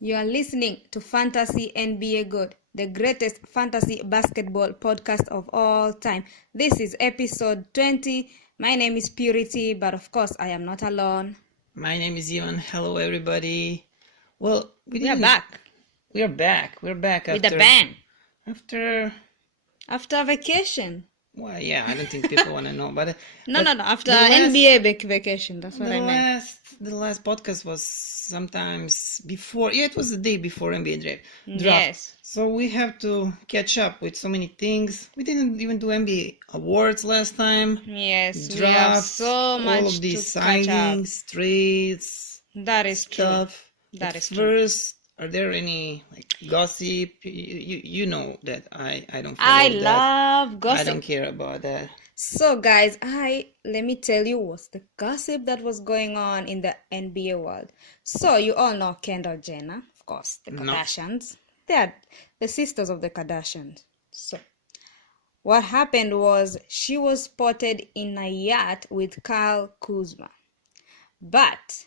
You are listening to Fantasy NBA Good, the greatest fantasy basketball podcast of all time. This is episode 20. My name is Purity, but of course I am not alone. My name is Ivan. Hello, everybody. Well, We are back We are back. We're back with a bang after vacation. Well, yeah, I don't think people want to know, but No, after the last- NBA vacation. That's what I meant. The last podcast was sometimes before. Yeah, it was the day before NBA draft. Yes. So we have to catch up with so many things. We didn't even do NBA awards last time. Yes, we have Draft, so much all of these to catch up. signings, trades, That is true. stuff. That But is true. first, are there any gossip? You know that I don't follow I that. love I gossip. don't care about that. So guys, let me tell you what's the gossip that was going on in the NBA world. So you all know Kendall Jenner, of course, the No. Kardashians. They are the sisters of the Kardashians. So what happened was she was spotted in a yacht with Kyle Kuzma. But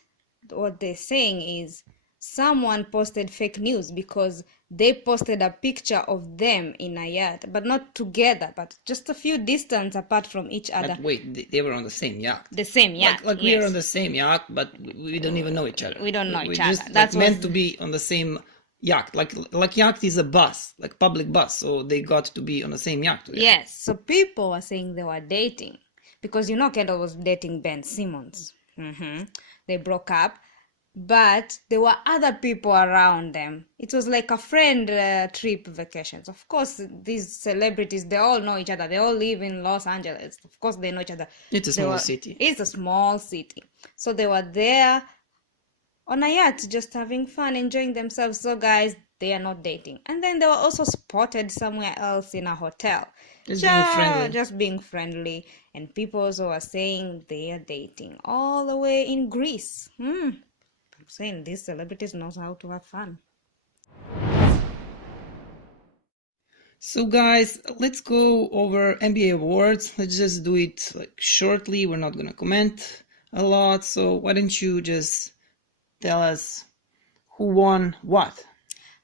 what they're saying is someone posted fake news because they posted a picture of them in a yacht, but not together, but just a few distance apart from each other. But wait, they were on the same yacht. The same yacht. Like we are yes. on the same yacht, but we don't even know each other. We don't know We each other. just That's meant what- to be on the same yacht. Like yacht is a bus, like public bus, so they got to be on the same yacht together. Yes, so people were saying they were dating because Kendall was dating Ben Simmons. They broke up, but there were other people around them. It was like a friend trip vacations. Of course, these celebrities, they all know each other. They all live in Los Angeles. Of course, they know each other. It's a small city. It's a small city. So they were there on a yacht, just having fun, enjoying themselves. So guys, they are not dating. And then they were also spotted somewhere else in a hotel. Just being friendly. Just being friendly. And people also are saying they are dating all the way in Greece. I'm saying these celebrities knows how to have fun. So guys, let's go over NBA awards. Let's just do it shortly. We're not gonna comment a lot. So why don't you just tell us who won what?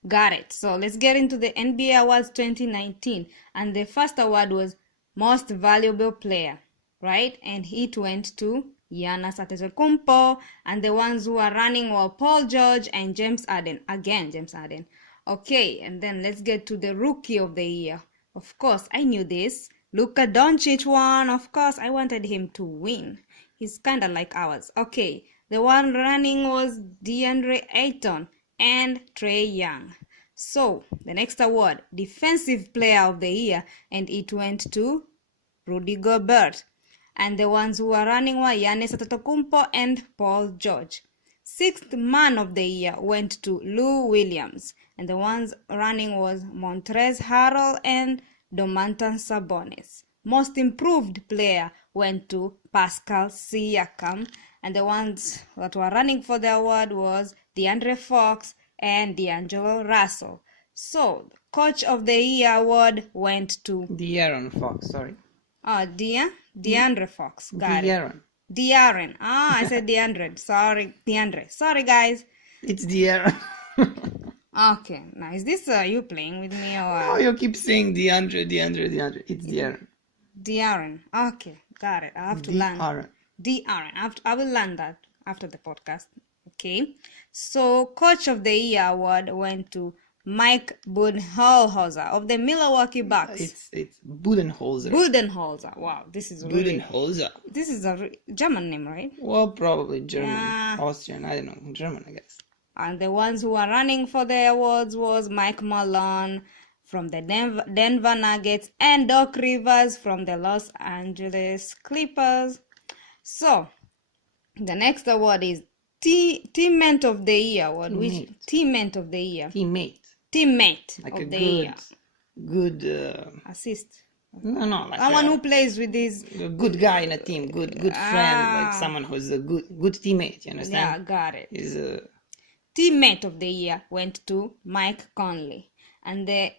Got it. So let's get into the NBA Awards 2019. And the first award was Most Valuable Player, right? And it went to Giannis Antetokounmpo. And the ones who are running were Paul George and James Harden. Again, James Harden. Okay, and then let's get to the Rookie of the Year. Of course, I knew this. Luka Doncic won. Of course, I wanted him to win. He's kind of like ours. Okay, the one running was DeAndre Ayton and Trae Young. So, the next award, Defensive Player of the Year, and it went to Rudy Gobert. And the ones who were running were Giannis Antetokounmpo and Paul George. Sixth Man of the Year went to Lou Williams. And the ones running was Montrezl Harrell and Domantas Sabonis. Most Improved Player went to Pascal Siakam. And the ones that were running for the award was DeAndre Fox and D'Angelo Russell. So, Coach of the Year award went to De'Aaron Fox, sorry. DeAndre Fox. Got it. De'Aaron. De'Aaron. I said DeAndre. Sorry, DeAndre. Sorry, guys. It's De'Aaron. Okay, now is this you playing with me or Oh, you keep saying DeAndre. It's De'Aaron. De'Aaron? Okay, got it. I have to learn. De'Aaron. De'Aaron. I will learn that after the podcast. Okay. So, Coach of the Year award went to Mike Budenholzer of the Milwaukee Bucks. It's Budenholzer. Budenholzer. Wow, this is really. Budenholzer. This is a German name, right? Well, probably German, Yeah. Austrian. I don't know. German, I guess. And the ones who are running for the awards was Mike Malone from the Denver Nuggets and Doc Rivers from the Los Angeles Clippers. So, the next award is Teammate of the Year award. Teammate of the Year. Teammate Like of a the Year. good. Assist. No, like Someone who plays with his. a good guy in a team, good friend, like someone who's a good teammate. You Yeah, understand? got it. Is Teammate of the Year went to Mike Conley. And the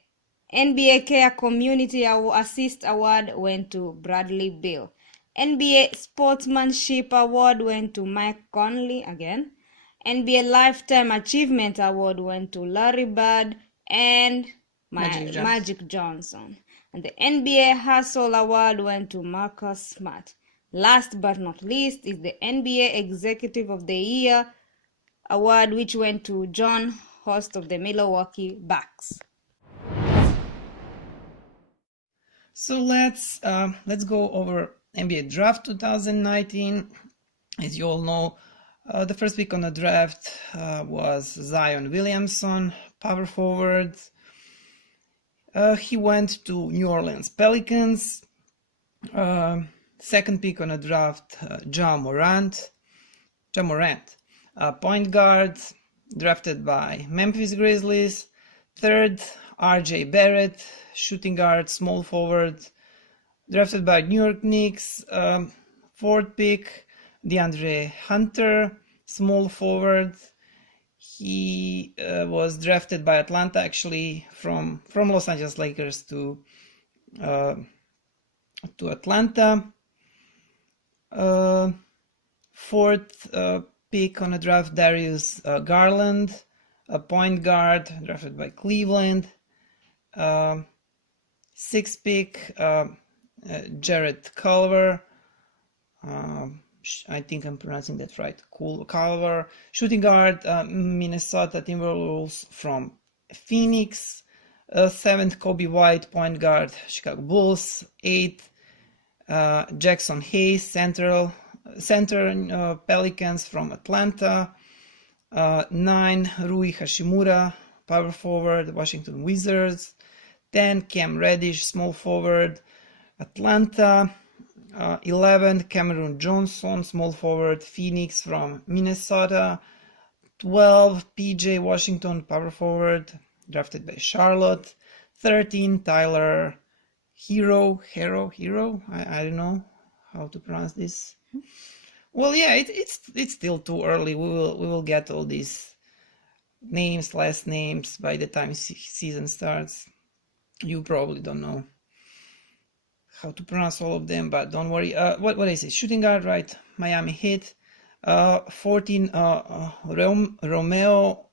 NBA Care Community Assist Award went to Bradley Beal. NBA Sportsmanship Award went to Mike Conley again. NBA Lifetime Achievement Award went to Larry Bird and Magic Johnson. And the NBA Hustle Award went to Marcus Smart. Last but not least is the NBA Executive of the Year award, which went to John Host of the Milwaukee Bucks. So let's go over NBA Draft 2019. As you all know, the first pick on the draft was Zion Williamson, power forward. He went to New Orleans Pelicans. Second pick on the draft, Ja Morant, point guard, drafted by Memphis Grizzlies. Third, RJ Barrett, shooting guard, small forward, drafted by New York Knicks. Fourth pick, DeAndre Hunter, small forward. He was drafted by Atlanta, actually, from Los Angeles Lakers to Atlanta. Fourth pick on the draft, Darius Garland, a point guard, drafted by Cleveland. Sixth pick, Jarrett Culver. I think I'm pronouncing that right. Culver, shooting guard, Minnesota Timberwolves from Phoenix. Seventh, Kobe White, point guard, Chicago Bulls. Eighth, Jackson Hayes, center, Pelicans from Atlanta. 9, Rui Hashimura, power forward, Washington Wizards. 10, Cam Reddish, small forward, Atlanta. 11, Cameron Johnson, small forward, Phoenix from Minnesota. 12, PJ Washington, power forward, drafted by Charlotte. 13, Tyler Hero. I don't know how to pronounce this. Well, yeah, it's still too early. We will get all these names, last names by the time season starts. You probably don't know how to pronounce all of them, but don't worry. What is it? Shooting guard, right? Miami Heat. 14, Romeo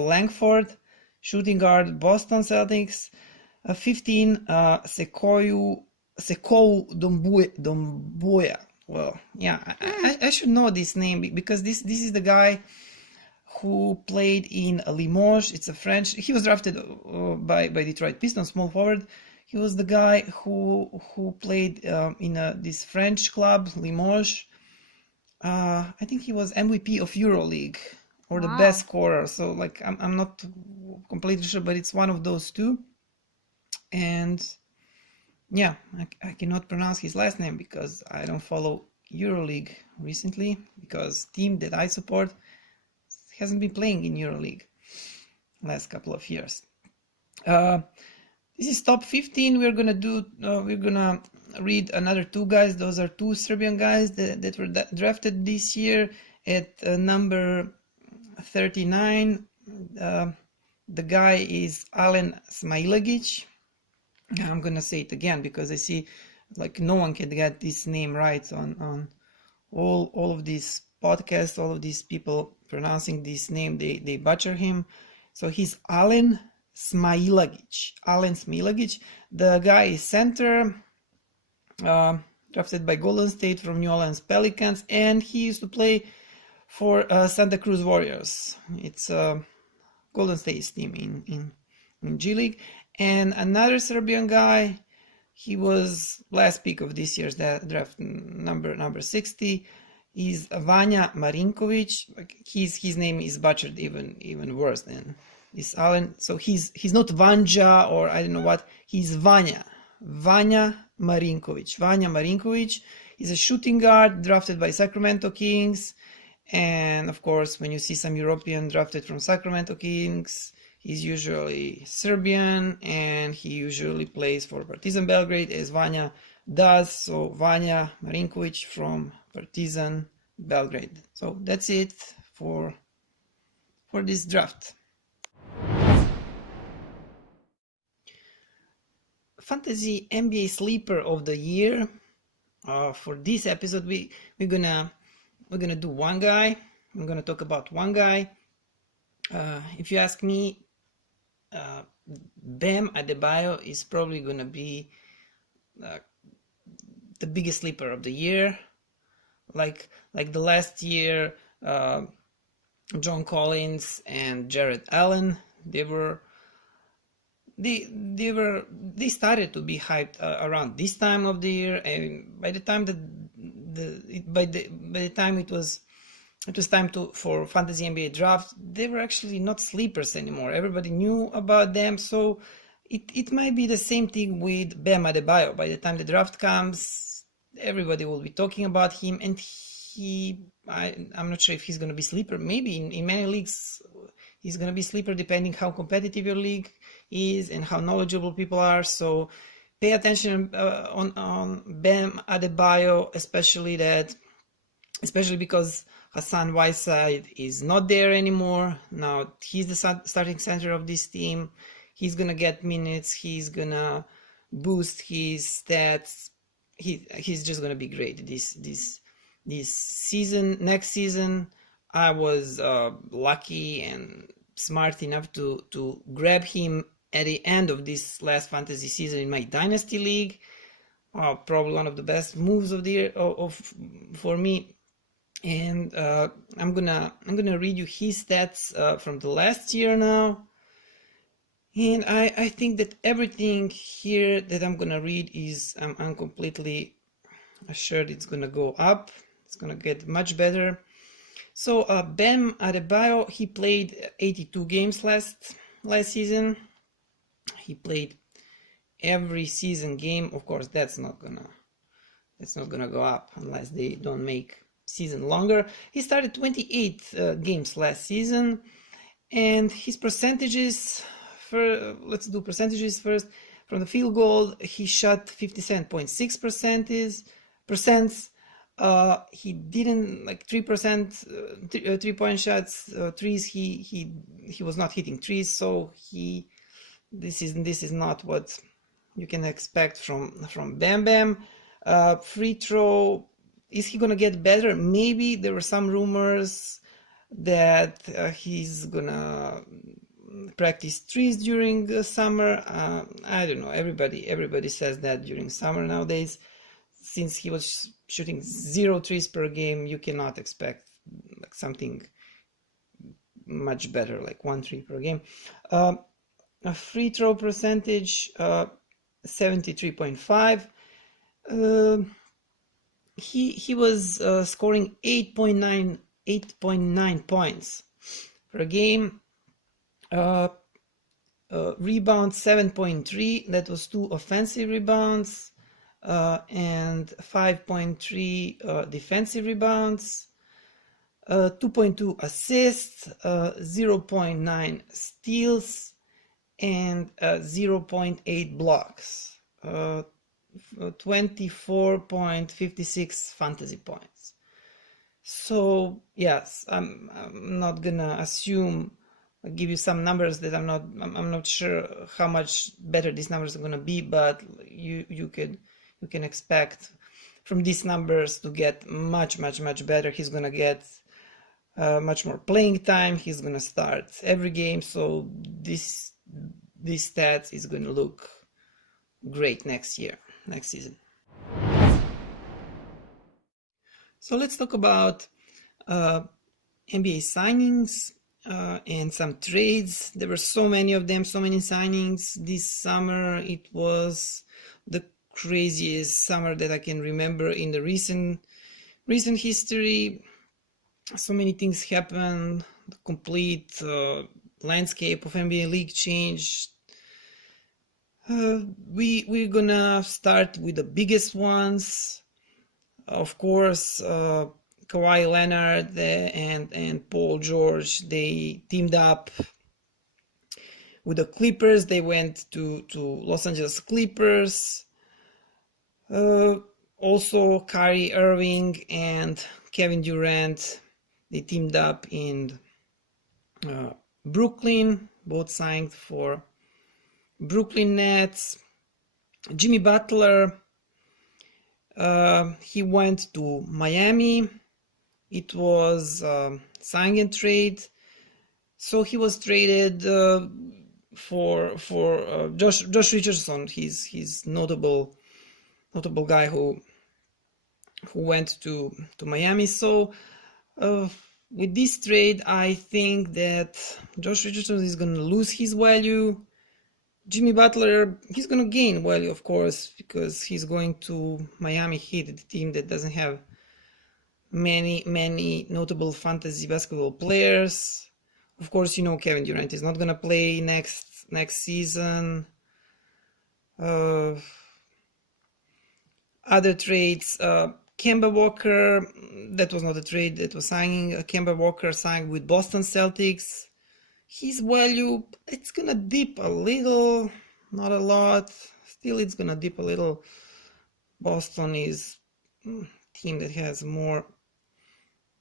Langford, shooting guard, Boston Celtics. 15, Sekou Doumbouya. Well, yeah, I should know this name because this is the guy who played in Limoges. It's a French. He was drafted by Detroit Pistons, small forward. He was the guy who played in this French club, Limoges. I think he was MVP of EuroLeague or the best scorer. So like I'm not completely sure, but it's one of those two. And yeah, I cannot pronounce his last name because I don't follow EuroLeague recently because team that I support hasn't been playing in EuroLeague last couple of years. This is top 15. We're gonna read another two guys. Those are two Serbian guys that were drafted this year at number 39. The guy is Alen Smailagic. I'm gonna say it again because I see like no one can get this name right on all of these podcasts. All of these people pronouncing this name, they butcher him. So he's Alen Smailagic. The guy is center, drafted by Golden State from New Orleans Pelicans, and he used to play for Santa Cruz Warriors. It's Golden State's team in G League. And another Serbian guy, he was last pick of this year's draft, number 60, is Vanja Marinkovic. Like his name is butchered even worse than this Alen. So he's not Vanja or I don't know what. He's Vanja Marinkovic. Vanja Marinkovic is a shooting guard drafted by Sacramento Kings. And of course, when you see some European drafted from Sacramento Kings, he's usually Serbian and he usually plays for Partizan Belgrade as Vanja does. So Vanja Marinkovic from Partizan Belgrade. So that's it for this draft. Fantasy NBA Sleeper of the Year. For this episode, we're gonna do one guy. I'm gonna talk about one guy. If you ask me, Bam Adebayo is probably gonna be the biggest sleeper of the year. Like the last year, John Collins and Jared Allen, they started to be hyped around this time of the year, and by the time it was time for fantasy NBA draft, they were actually not sleepers anymore. Everybody knew about them, so it might be the same thing with Bam Adebayo. By the time the draft comes, everybody will be talking about him, and I'm not sure if he's going to be sleeper. Maybe in many leagues he's going to be sleeper, depending how competitive your league is and how knowledgeable people are. So pay attention on Bam Adebayo, especially because Hassan Whiteside is not there anymore. Now he's the starting center of this team. He's gonna get minutes. He's gonna boost his stats. He's just gonna be great this season. Next season, I was lucky and smart enough to grab him at the end of this last fantasy season in my dynasty league. Probably one of the best moves of the year for me. And I'm gonna read you his stats from the last year now. And I think that everything here that I'm gonna read is I'm completely assured it's gonna go up. It's gonna get much better. So Bam Adebayo, he played 82 games last season. He played every season game. Of course, that's not gonna go up unless they don't make season longer. He started 28 games last season, and his percentages. Let's do percentages first. From the field goal, he shot 57.6%. He didn't 3% 3-point shots, threes. He was not hitting threes, so this is not what you can expect from Bam Bam. Free throw, is he gonna get better? Maybe. There were some rumors that he's gonna practice threes during the summer. I don't know. Everybody says that during summer nowadays. Since he was shooting 0 threes per game, you cannot expect something much better, like 1 3 per game. A free throw percentage, 73.5. He was scoring 8.9 points per game. Rebounds 7.3. That was 2 offensive rebounds and 5.3 defensive rebounds. 2.2 assists, 0.9 steals, and 0.8 blocks. 24.56 fantasy points. So yes, I'm not gonna give you some numbers that I'm not sure how much better these numbers are gonna be, but you can expect from these numbers to get much better. He's gonna get much more playing time. He's gonna start every game, so this stats is gonna look great next season. So let's talk about NBA signings and some trades. There were so many of them, so many signings this summer. It was the craziest summer that I can remember in the recent history. So many things happened. The complete landscape of NBA league changed. We're gonna start with the biggest ones. Of course, Kawhi Leonard and Paul George, they teamed up with the Clippers. They went to Los Angeles Clippers. Also, Kyrie Irving and Kevin Durant, they teamed up in Brooklyn. Both signed for Brooklyn Nets. Jimmy Butler, he went to Miami. It was sign and trade. So he was traded for Josh Richardson. He's notable guy who went to Miami. So with this trade, I think that Josh Richardson is going to lose his value. Jimmy Butler, he's going to gain value, of course, because he's going to Miami Heat, the team that doesn't have many notable fantasy basketball players. Of course, you know Kevin Durant is not going to play next season. Other trades, Kemba Walker, that was not a trade, that was signing. Kemba Walker signed with Boston Celtics. His value, it's gonna dip a little, not a lot. Still, it's gonna dip a little. Boston is a team that has more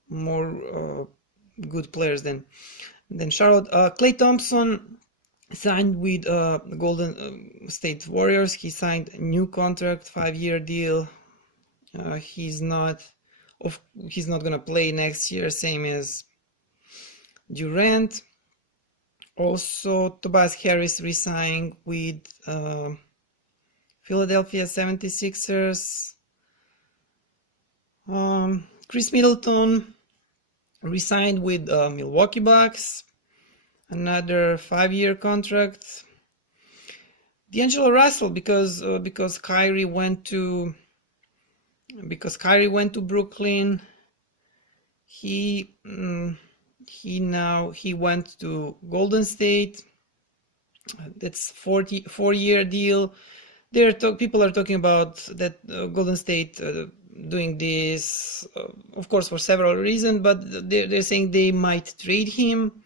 good players than Charlotte. Klay Thompson signed with Golden State Warriors. He signed a new contract, 5-year deal. He's not gonna play next year, same as Durant. Also, Tobias Harris re-signed with Philadelphia 76ers. Chris Middleton re-signed with Milwaukee Bucks, another 5-year contract. D'Angelo Russell, because Kyrie went to Brooklyn, he went to Golden State. That's 4-year deal. People are talking about that Golden State doing this, of course, for several reasons, but they're saying they might trade him.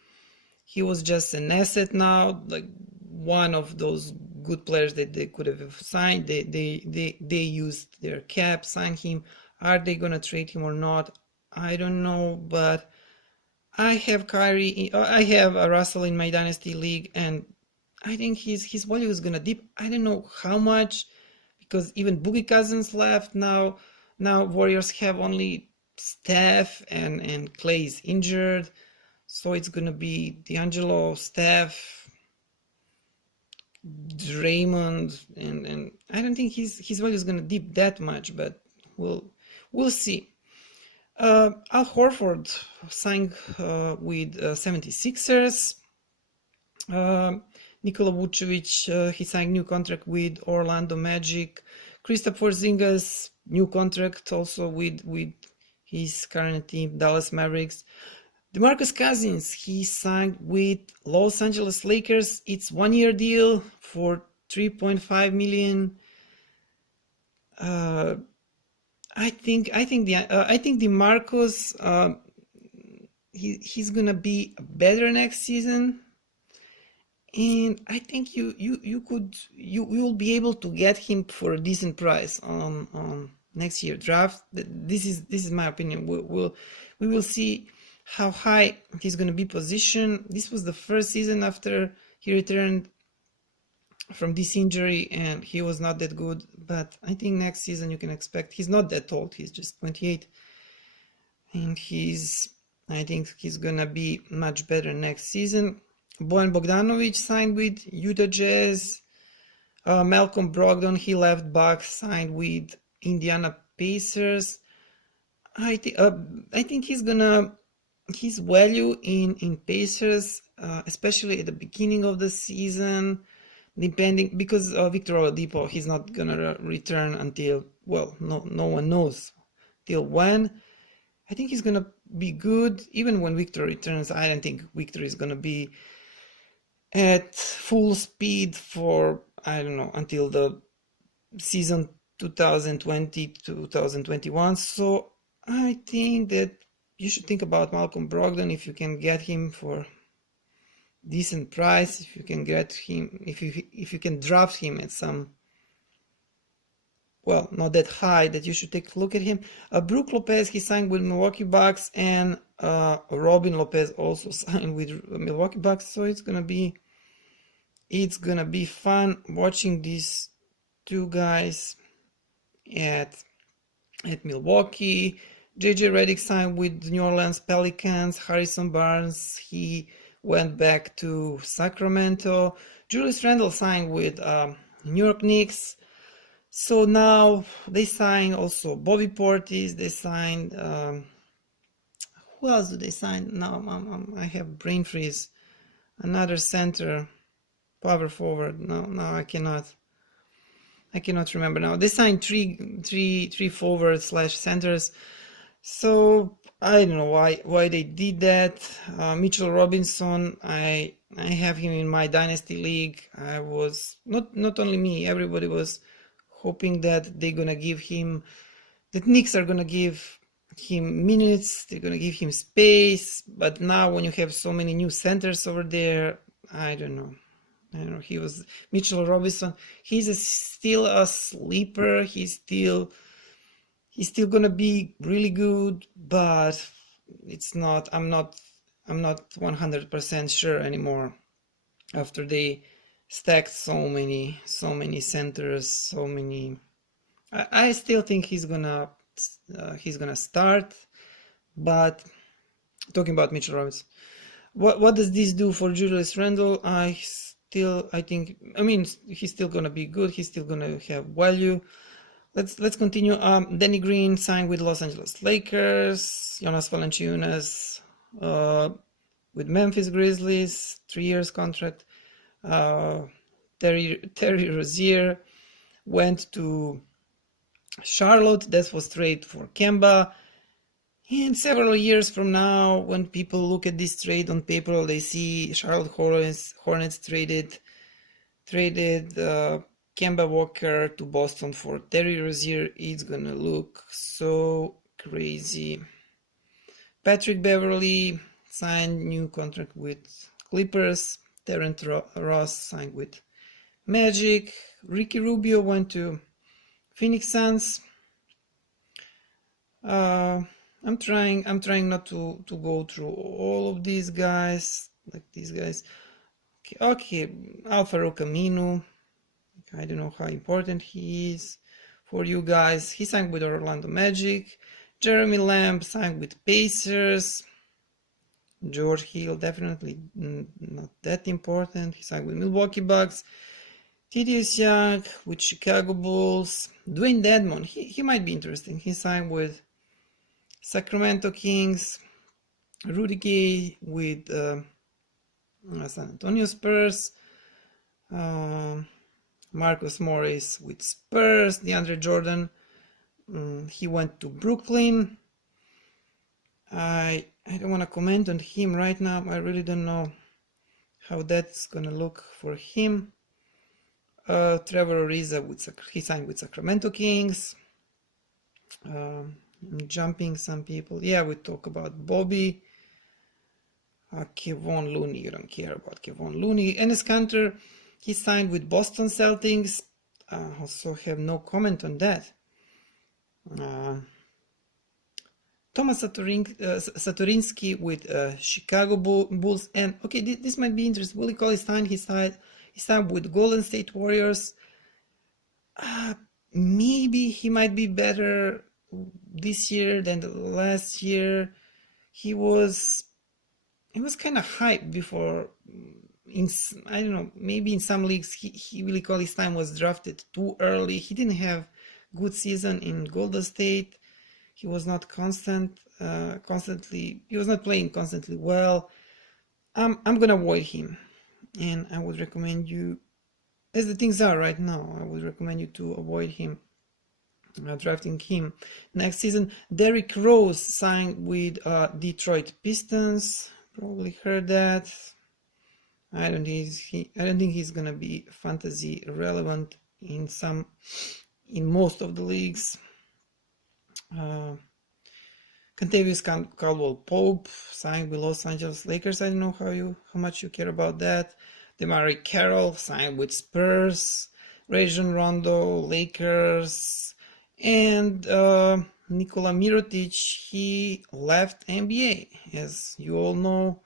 He was just an asset now, like one of those good players that they could have signed. They used their cap, signed him. Are they gonna trade him or not? I don't know, but I have Russell in my dynasty league, and I think his value is gonna dip. I don't know how much, because even Boogie Cousins left now. Now Warriors have only Steph, and Klay is injured, so it's gonna be D'Angelo, Steph, Draymond, and I don't think his value is gonna dip that much, but we'll see. Al Horford signed with 76ers. Nikola Vucevic, he signed new contract with Orlando Magic. Kristaps Porzingis, new contract also with his current team, Dallas Mavericks. DeMarcus Cousins, he signed with Los Angeles Lakers. It's 1-year deal for $3.5 million. I think DeMarcus, he's gonna be better next season, and I think you'll be able to get him for a decent price on next year draft. This is my opinion. We will see how high he's gonna be positioned. This was the first season after he returned from this injury, and he was not that good, but I think next season you can expect. He's not that old, he's just 28, and I think he's gonna be much better next season. Bojan Bogdanovic signed with Utah Jazz. Malcolm Brogdon, he left Bucks, signed with Indiana Pacers. I think his value in Pacers, especially at the beginning of the season, depending, because Victor Oladipo, he's not gonna return until, well, no one knows till when. I think he's gonna be good even when Victor returns. I don't think Victor is gonna be at full speed for, I don't know, until the season 2020-2021. So I think that you should think about Malcolm Brogdon if you can get him for decent price. If you can get him, if you can draft him at some, well, not that high, that you should take a look at him. Brook Lopez, he signed with Milwaukee Bucks, and Robin Lopez also signed with Milwaukee Bucks. So it's gonna be fun watching these two guys at Milwaukee. JJ Redick signed with New Orleans Pelicans. Harrison Barnes, he went back to Sacramento. Julius Randle signed with New York Knicks. So now they signed also Bobby Portis. They signed who else do they sign? Now I have brain freeze. Another center, power forward. No, I cannot remember now. They signed three forwards slash centers. So I don't know why they did that. Mitchell Robinson, I have him in my dynasty league. I was not only me, everybody was hoping that they're gonna give him, that Knicks are gonna give him minutes, they're gonna give him space. But now when you have so many new centers over there, I don't know. He was Mitchell Robinson. He's still a sleeper. He's still gonna be really good, but it's not. I'm not 100% sure anymore. After they stacked so many centers, so many. I still think he's gonna start, but talking about Mitchell Robinson, what does this do for Julius Randle? I think, I mean, he's still gonna be good. He's still gonna have value. Let's continue. Danny Green signed with Los Angeles Lakers. Jonas Valanciunas with Memphis Grizzlies, 3 years contract. Terry Rozier went to Charlotte. That was trade for Kemba. And several years from now, when people look at this trade on paper, they see Charlotte Hornets traded Kemba Walker to Boston for Terry Rozier. It's gonna look so crazy. Patrick Beverly signed new contract with Clippers. Terrence Ross signed with Magic. Ricky Rubio went to Phoenix Suns. I'm trying not to go through all of these guys, like these guys. Okay, Al-Farouq Aminu. I don't know how important he is for you guys. He signed with Orlando Magic. Jeremy Lamb signed with Pacers. George Hill, definitely not that important. He signed with Milwaukee Bucks. Thaddeus Young with Chicago Bulls. Dwayne Dedmon, he might be interesting. He signed with Sacramento Kings. Rudy Gay with San Antonio Spurs. Marcus Morris with Spurs. DeAndre Jordan, he went to Brooklyn. I don't want to comment on him right now. I really don't know how that's gonna look for him. Trevor Ariza he signed with Sacramento Kings. I'm jumping some people. Yeah, we talk about Bobby. Kevon Looney, you don't care about Kevon Looney. Enes Kanter, he signed with Boston Celtics. Also have no comment on that. Thomas Satoransky with Chicago Bulls. And okay, this might be interesting. Willie Cauley-Stein, he signed with Golden State Warriors. Maybe he might be better this year than the last year. He was kind of hyped before. I don't know, maybe in some leagues he Willie Cauley-Stein was drafted too early. He didn't have good season in Golden State. He was not constantly. He was not playing constantly well. I'm gonna avoid him, and I would recommend you, as the things are right now, I would recommend you to avoid him. Drafting him next season. Derrick Rose signed with Detroit Pistons. Probably heard that. I don't think he's gonna be fantasy relevant in most of the leagues. Kentavious Caldwell-Pope signed with Los Angeles Lakers. I don't know how much you care about that. DeMarre Carroll signed with Spurs. Rajon Rondo, Lakers. And Nikola Mirotic, he left NBA. As you all know,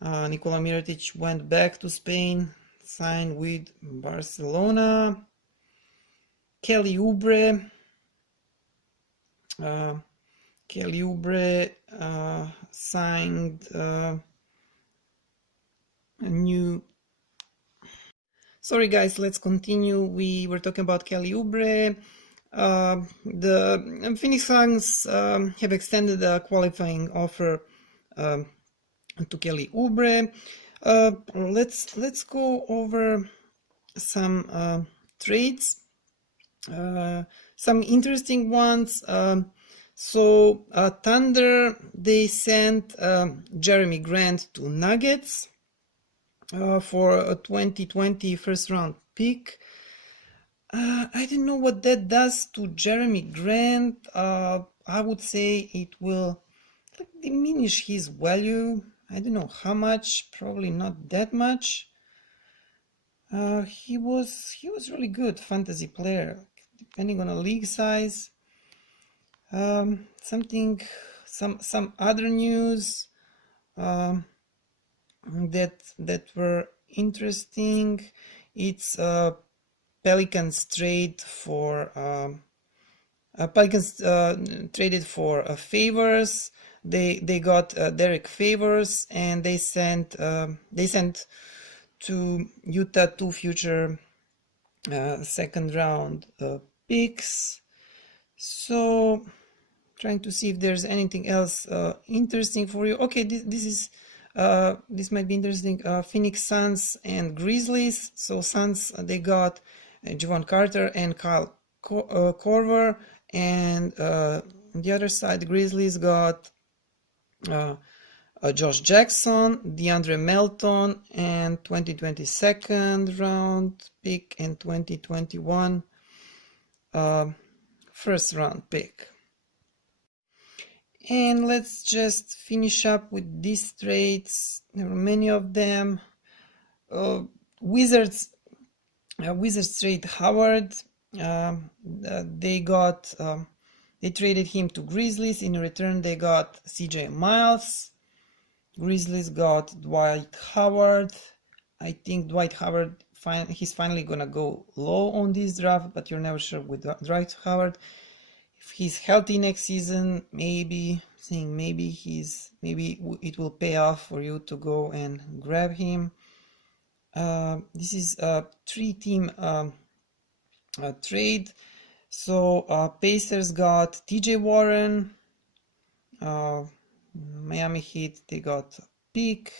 Nikola Mirotic went back to Spain, signed with Barcelona. Kelly Oubre Kelly Oubre signed a new. Sorry guys, let's continue. We were talking about Kelly Oubre. The Phoenix Suns have extended a qualifying offer to Kelly Oubre. Let's go over some trades, some interesting ones. So Thunder, they sent Jeremy Grant to Nuggets for a 2020 first round pick. I don't know what that does to Jeremy Grant. I would say it will diminish his value. I don't know how much, probably not that much. He was really good fantasy player, depending on a league size. Some other news that were interesting. It's Pelicans trade for Pelicans traded for Favors. They got Derek Favors, and they sent to Utah 2 future second round picks. So trying to see if there's anything else interesting for you. Okay, this might be interesting. Phoenix Suns and Grizzlies. So Suns, they got Javon Carter and Kyle Korver, and on the other side, the Grizzlies got Josh Jackson, DeAndre Melton, and 2020 second round pick and 2021 first round pick. And let's just finish up with these trades. There were many of them. Wizards trade Howard. They traded him to Grizzlies. In return, they got CJ Miles. Grizzlies got Dwight Howard. I think Dwight Howard, he's finally gonna go low on this draft, but you're never sure with Dwight Howard. If he's healthy next season, maybe it will pay off for you to go and grab him. This is a 3-team trade. So Pacers got TJ Warren. Miami Heat, they got a pick.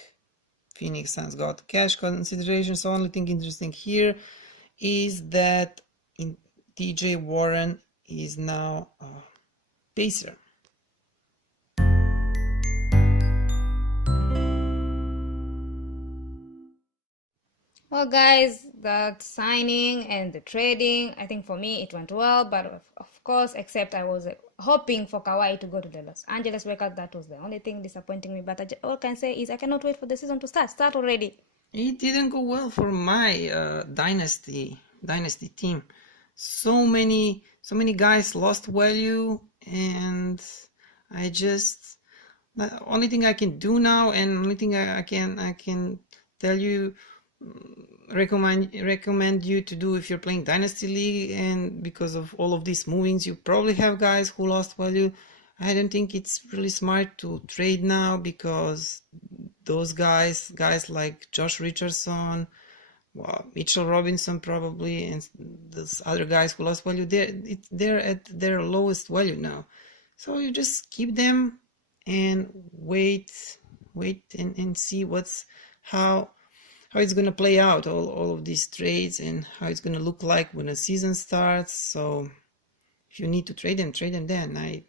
Phoenix Suns got cash consideration. So only thing interesting here is that TJ Warren is now a Pacer. Well, guys, that signing and the trading, I think for me it went well, but of course, except I was hoping for Kawhi to go to the Los Angeles Lakers. That was the only thing disappointing me. But all I can say is I cannot wait for the season to start. Start already. It didn't go well for my dynasty team. So many guys lost value, and the only thing I can do now, and only thing I can tell you, recommend you to do if you're playing Dynasty League, and because of all of these movings, you probably have guys who lost value. I don't think it's really smart to trade now, because those guys like Josh Richardson, Mitchell Robinson probably, and those other guys who lost value, they're at their lowest value now. So you just keep them and wait and see how it's going to play out, all of these trades, and how it's going to look like when the season starts. So if you need to trade them then. I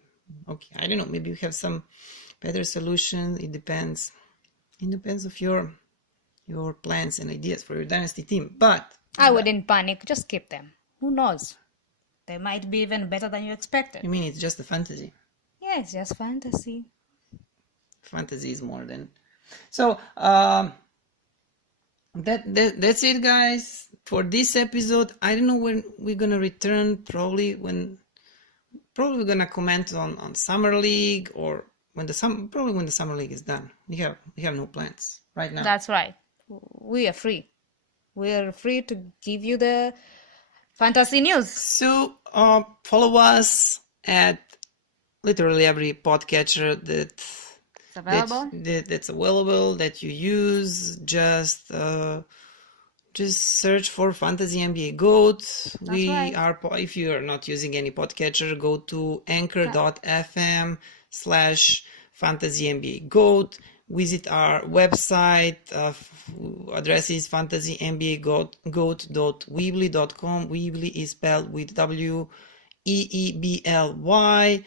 don't know, maybe you have some better solution. It depends of your plans and ideas for your dynasty team. But I wouldn't panic, just keep them. Who knows? They might be even better than you expected. You mean it's just a fantasy? Yeah, it's just fantasy. Fantasy is more than... So that's it, guys, for this episode. I don't know when we're gonna return. Probably we're gonna comment on Summer League, or when the Summer League is done. We have no plans right now. That's right. We are free. We are free to give you the fantasy news. So follow us at literally every podcatcher that's available that you use. Just search for Fantasy NBA GOAT. If you are not using any podcatcher, go to anchor.fm/Fantasy NBA GOAT. Visit our website. Address is fantasynbagoat.weebly.com. Weebly is spelled with WEEBLY.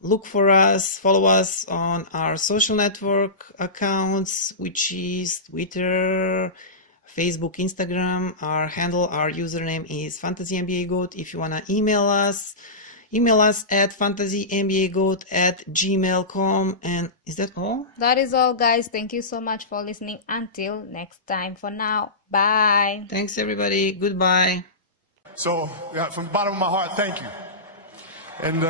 Look for us, follow us on our social network accounts, which is Twitter, Facebook, Instagram. Our username is FantasyNBAGoat. If you want to email us at fantasynbagoat@gmail.com. And is that all? That is all, guys. Thank you so much for listening. Until next time, for now, bye. Thanks, everybody. Goodbye. So, from the bottom of my heart, thank you. And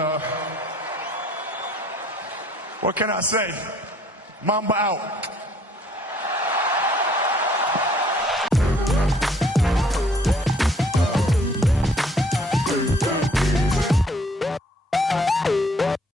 what can I say? Mamba out.